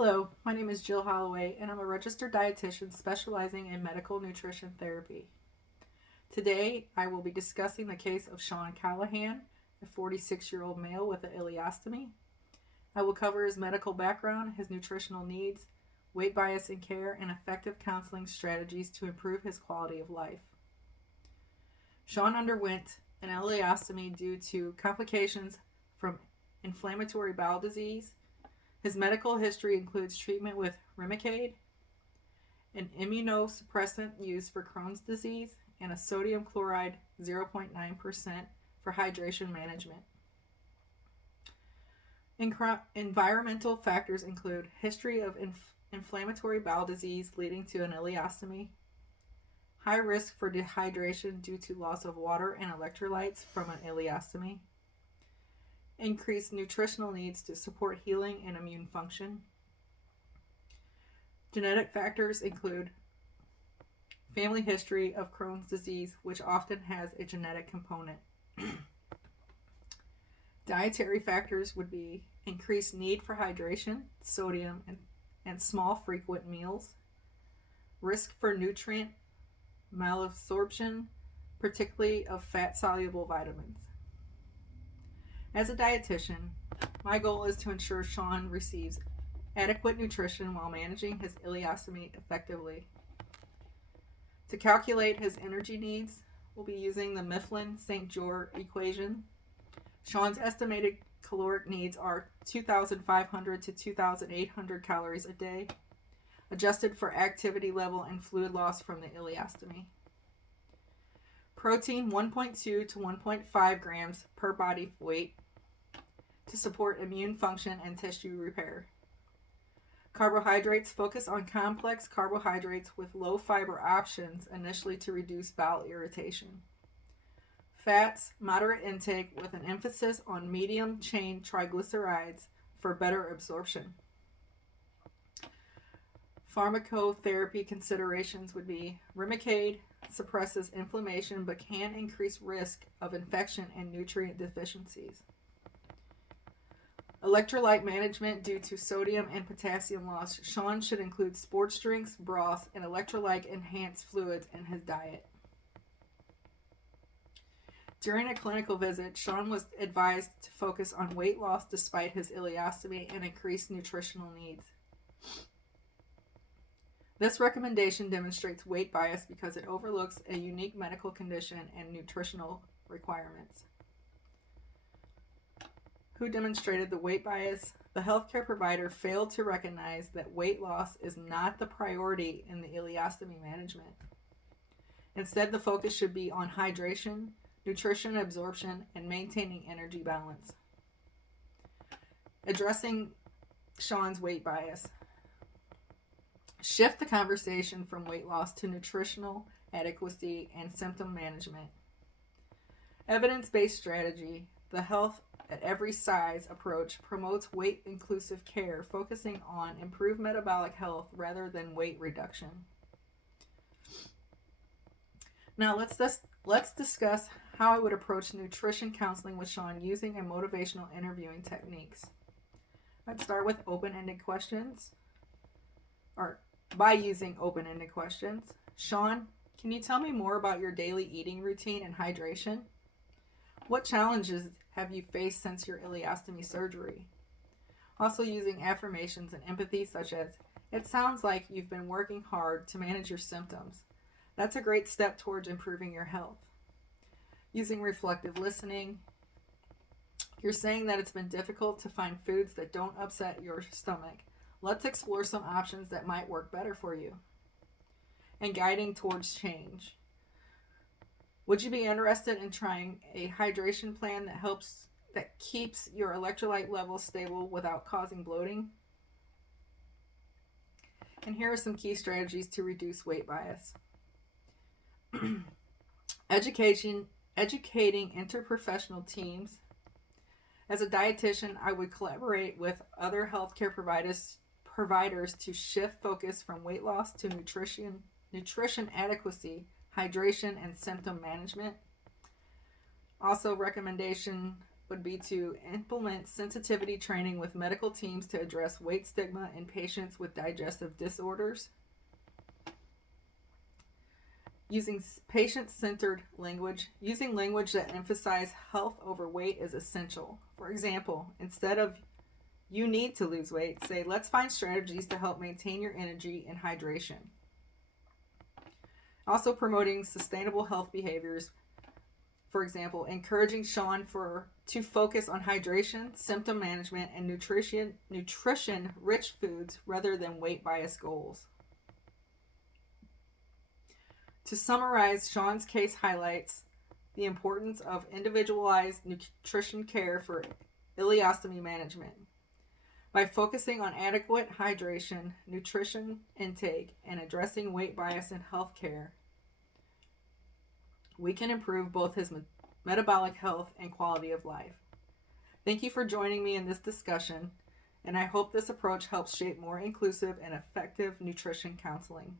Hello, my name is Jill Holloway, and I'm a registered dietitian specializing in medical nutrition therapy. Today, I will be discussing the case of Sean Callahan, a 46-year-old male with an ileostomy. I will cover his medical background, his nutritional needs, weight bias in care, and effective counseling strategies to improve his quality of life. Sean underwent an ileostomy due to complications from inflammatory bowel disease. His medical history includes treatment with Remicade, an immunosuppressant used for Crohn's disease, and a sodium chloride 0.9% for hydration management. Environmental factors include history of inflammatory bowel disease leading to an ileostomy, high risk for dehydration due to loss of water and electrolytes from an ileostomy, increased nutritional needs to support healing and immune function. Genetic factors include family history of Crohn's disease, which often has a genetic component. Dietary factors would be increased need for hydration, sodium, and small frequent meals. Risk for nutrient malabsorption, particularly of fat-soluble vitamins. As a dietitian, my goal is to ensure Sean receives adequate nutrition while managing his ileostomy effectively. To calculate his energy needs, we'll be using the Mifflin-St. Jeor equation. Sean's estimated caloric needs are 2,500 to 2,800 calories a day, adjusted for activity level and fluid loss from the ileostomy. Protein 1.2 to 1.5 grams per body weight to support immune function and tissue repair. Carbohydrates, focus on complex carbohydrates with low fiber options initially to reduce bowel irritation. Fats, moderate intake with an emphasis on medium chain triglycerides for better absorption. Pharmacotherapy considerations would be Remicade suppresses inflammation but can increase risk of infection and nutrient deficiencies. Electrolyte management due to sodium and potassium loss. Sean should include sports drinks, broth, and electrolyte-enhanced fluids in his diet. During a clinical visit, Sean was advised to focus on weight loss despite his ileostomy and increased nutritional needs. This recommendation demonstrates weight bias because it overlooks a unique medical condition and nutritional requirements. Who demonstrated the weight bias? The healthcare provider failed to recognize that weight loss is not the priority in the ileostomy management. Instead, the focus should be on hydration, nutrition absorption, and maintaining energy balance. Addressing Sean's weight bias. Shift the conversation from weight loss to nutritional adequacy and symptom management. Evidence-based strategy. The health at every size approach promotes weight-inclusive care, focusing on improved metabolic health rather than weight reduction. Now let's discuss how I would approach nutrition counseling with Sean using a motivational interviewing techniques. I'd start with open-ended questions, or by using open-ended questions. Sean, can you tell me more about your daily eating routine and hydration? What challenges have you faced since your ileostomy surgery? Also using affirmations and empathy such as, it sounds like you've been working hard to manage your symptoms. That's a great step towards improving your health. Using reflective listening. You're saying that it's been difficult to find foods that don't upset your stomach. Let's explore some options that might work better for you. And guiding towards change. Would you be interested in trying a hydration plan that keeps your electrolyte levels stable without causing bloating? And here are some key strategies to reduce weight bias. Educating interprofessional teams. As a dietitian, I would collaborate with other healthcare providers to shift focus from weight loss to nutrition adequacy, hydration, and symptom management. Also, recommendation would be to implement sensitivity training with medical teams to address weight stigma in patients with digestive disorders. Using patient-centered language. Using language that emphasizes health over weight is essential. For example, instead of "you need to lose weight," say "let's find strategies to help maintain your energy and hydration." Also promoting sustainable health behaviors. For example, encouraging Sean to focus on hydration, symptom management, and nutrition-rich foods rather than weight-biased goals. To summarize, Sean's case highlights the importance of individualized nutrition care for ileostomy management. By focusing on adequate hydration, nutrition intake, and addressing weight bias in healthcare, we can improve both his metabolic health and quality of life. Thank you for joining me in this discussion, and I hope this approach helps shape more inclusive and effective nutrition counseling.